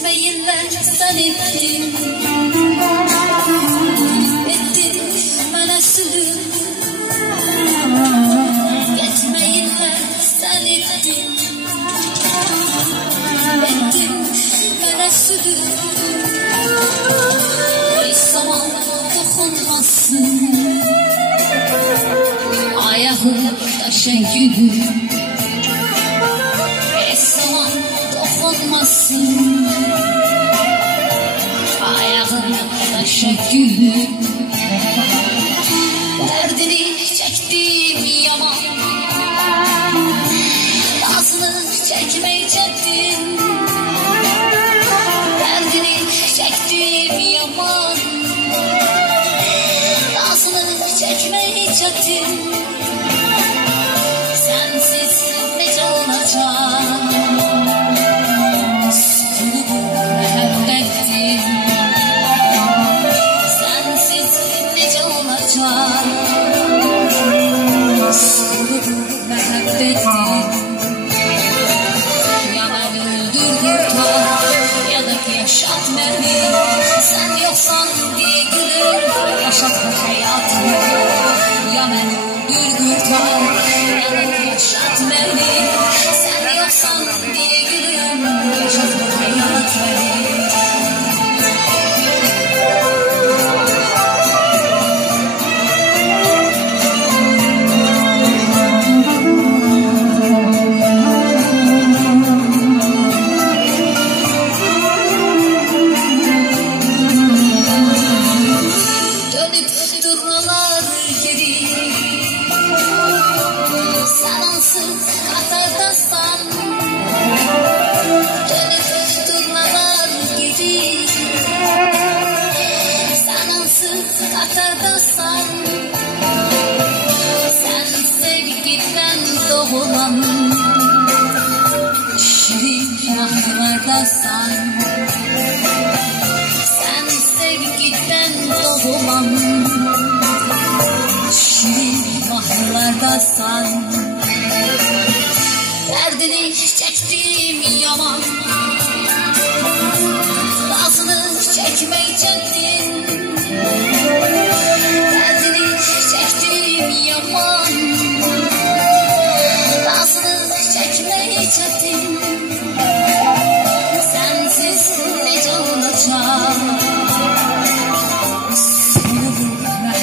Etmeyinler sen ettin, ettin bana sürü. Etmeyinler sen ettin, ettin bana sürü. Hiç zaman dokunmasın ayağım taşa gülü. Hiç zaman dokunmasın ayağım taşa gülü. Derdini çektim yaman, nazını çekmeyecektin. Derdini çektim yaman, nazını çekmeyecektin. Sensiz nece olacak sulu muhabbetin. Sensiz nece olacak sulu muhabbetin. Ya ben öldürdüm ya da yaşat beni. Sen yoksan diye gülür yaşatma hayatımı. Ya ben öldürdüm ya da yaşat beni. Sen yoksan diye gülür yaşatma hayatımı. Durmalar geri, sen ansız Katar'dasan. Dönüp durmalar geri, sen ansız Katar'dasan. Sen sevgiden doğulan şirin mahlardasan. Sen sevgiden doğulan şirin mahlardasan. Derdini çektim yaman, nazını çekmeyecektin.